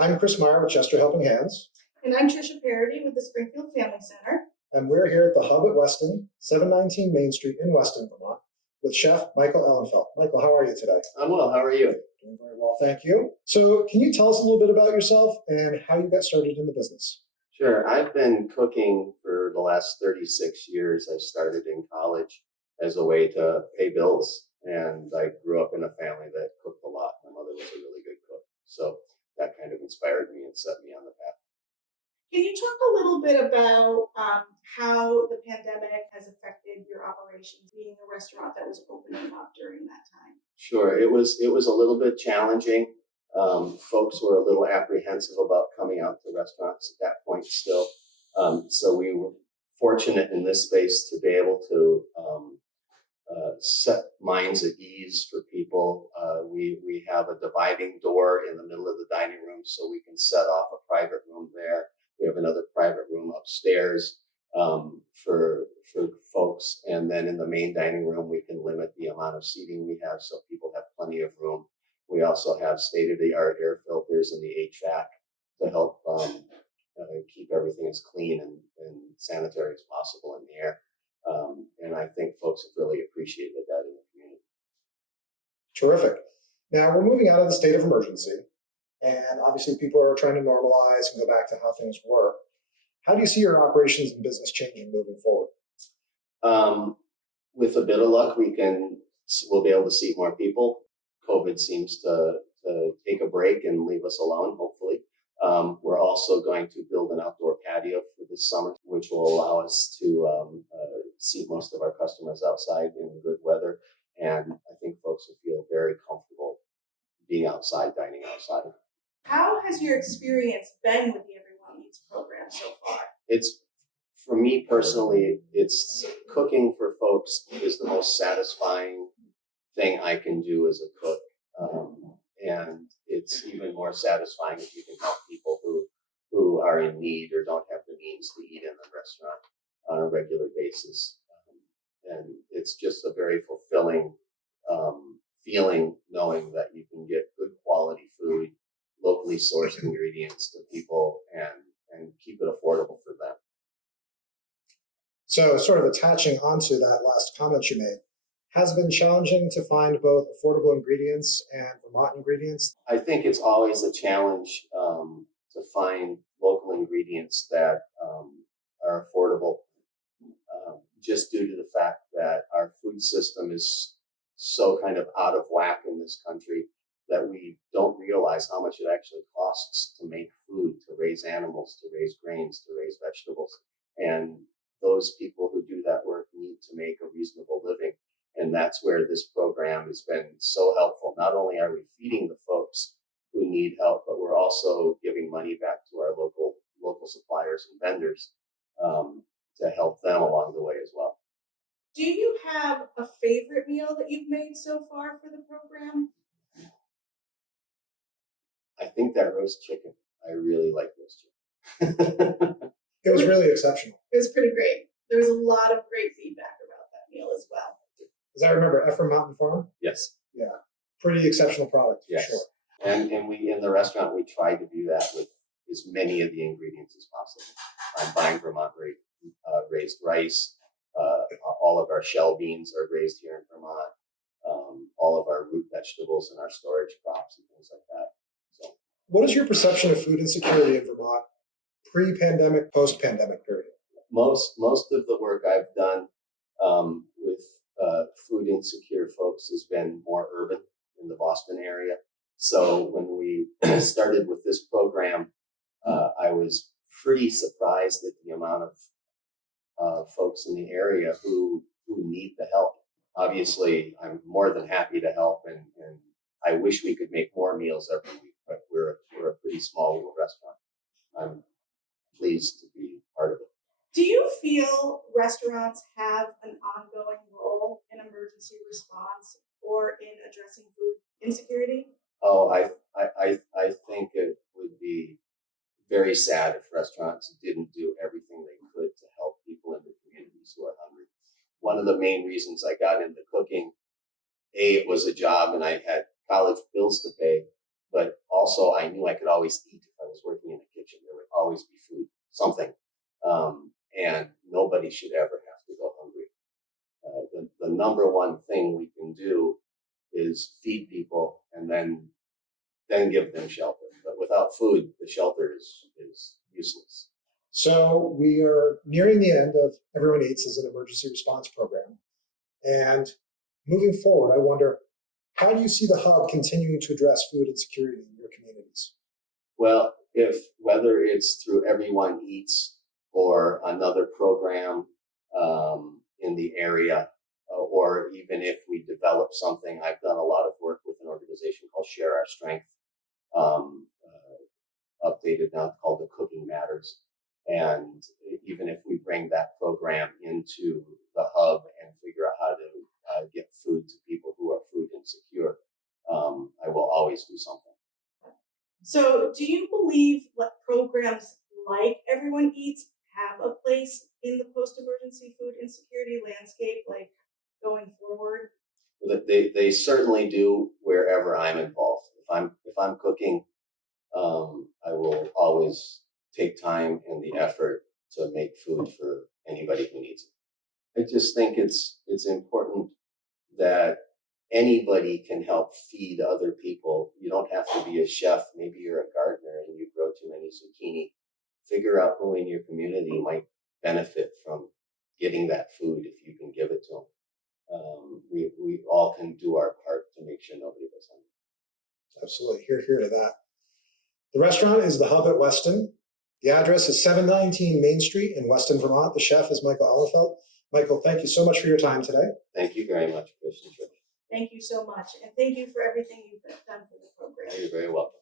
I'm Chris Meyer with Chester Helping Hands. And I'm Trisha Paradis with the Springfield Family Center. And we're here at the Hub at Weston, 719 Main Street in Weston, Vermont, with Chef Michael Ehlenfeldt. Michael, how are you today? I'm well. How are you? Doing very well, thank you. So can you tell us a little bit about yourself and how you got started in the business? Sure. I've been cooking for the last 36 years. I started in college as a way to pay bills. And I grew up in a family that cooked a lot. My mother was a really good cook. So that kind of inspired me and set me on the path. Can you talk a little bit about how the pandemic has affected your operations, being a restaurant that was opening up during that time? Sure. It was a little bit challenging. Folks were a little apprehensive about coming out to restaurants at that point still. So we were fortunate in this space to be able to set minds at ease for people. We have a dividing door in the middle of the dining room so we can set off a private room there. We have another private room upstairs for folks. And then in the main dining room, we can limit the amount of seating we have so people have plenty of room. We also have state-of-the-art air filters in the HVAC to help keep everything as clean and sanitary as possible in the air. And I think folks have really appreciated that in the community. Terrific. Now we're moving out of the state of emergency, and obviously people are trying to normalize and go back to how things were. How do you see your operations and business changing moving forward? With a bit of luck, we'll be able to seat more people. COVID seems to take a break and leave us alone, hopefully. We're also going to build an outdoor patio for this summer, which will allow us to seat most of our customers outside in good weather. And I think folks will feel very comfortable being outside, dining outside. How has your experience been with the Everyone Eats program so far? For me personally, it's cooking for folks is the most satisfying thing I can do as a cook. And it's even more satisfying if you can help people who are in need or don't have the means to eat in the restaurant on a regular basis. And it's just a very fulfilling feeling knowing that you can get good quality food, locally sourced ingredients to people and keep it affordable for them. So sort of attaching onto that last comment you made, has it been challenging to find both affordable ingredients and Vermont ingredients? I think it's always a challenge to find local ingredients that are affordable, just due to the fact that our food system is so kind of out of whack in this country that we don't realize how much it actually costs to make food, to raise animals, to raise grains, to raise vegetables. And those people who do that work need to make a reasonable living. And that's where this program has been so helpful. Not only are we feeding the folks who need help, but we're also giving money back to our local suppliers and vendors to help them along the way as well. Do you have a favorite meal that you've made so far for the program? I think that roast chicken. I really like roast chicken. It was really exceptional. It was pretty great. There was a lot of great feedback about that meal as well. As I remember, Ephraim Mountain Farm? Yes. Yeah, pretty exceptional product, for yes. sure. And we, in the restaurant, we try to do that with as many of the ingredients as possible. I'm buying Vermont raised rice. All of our shell beans are raised here in Vermont. All of our root vegetables and our storage crops and things like that. So, what is your perception of food insecurity in Vermont, pre-pandemic, post-pandemic period? Most of the work I've done with food insecure folks has been more urban in the Boston area. So when we started with this program, I was pretty surprised at the amount of folks in the area who need the help. Obviously, I'm more than happy to help, and I wish we could make more meals every week, but we're a pretty small little restaurant. I'm pleased to be part of it. Do you feel restaurants have an ongoing role in emergency response or in addressing food insecurity? Oh, I think it would be very sad if restaurants didn't do everything they could to help people in the communities who are hungry. One of the main reasons I got into cooking, it was a job and I had college bills to pay, but also I knew I could always eat if I was working in the kitchen. There would always be food, something, and nobody should ever have to go hungry. The number one thing we can do is feed people and then give them shelter. But without food, the shelter is useless. So we are nearing the end of Everyone Eats as an emergency response program. And moving forward, I wonder, how do you see the hub continuing to address food insecurity in your communities? Well, whether it's through Everyone Eats or another program in the area, or even if we develop something, I've done a lot of work with an organization called Share Our Strength, updated now called the Cooking Matters. And even if we bring that program into the hub and figure out how to get food to people who are food insecure, I will always do something. So do you believe what programs like Everyone Eats have a place in the post-emergency food insecurity landscape, like going forward? They certainly do wherever I'm involved. If I'm cooking, I will always take time and the effort to make food for anybody who needs it. I just think it's important that anybody can help feed other people. You don't have to be a chef. Maybe you're a gardener and you grow too many zucchini. Figure out who in your community might benefit from getting that food if you can give it to them. We all can do our part to make sure nobody goes hungry. Absolutely. Here to that. The restaurant is the Hub at Weston. The address is 719 Main Street in Weston, Vermont. The chef is Michael Ehlenfeldt. Michael, thank you so much for your time today. Thank you very much, Trisha. Thank you so much. And thank you for everything you've done for the program. You're very welcome.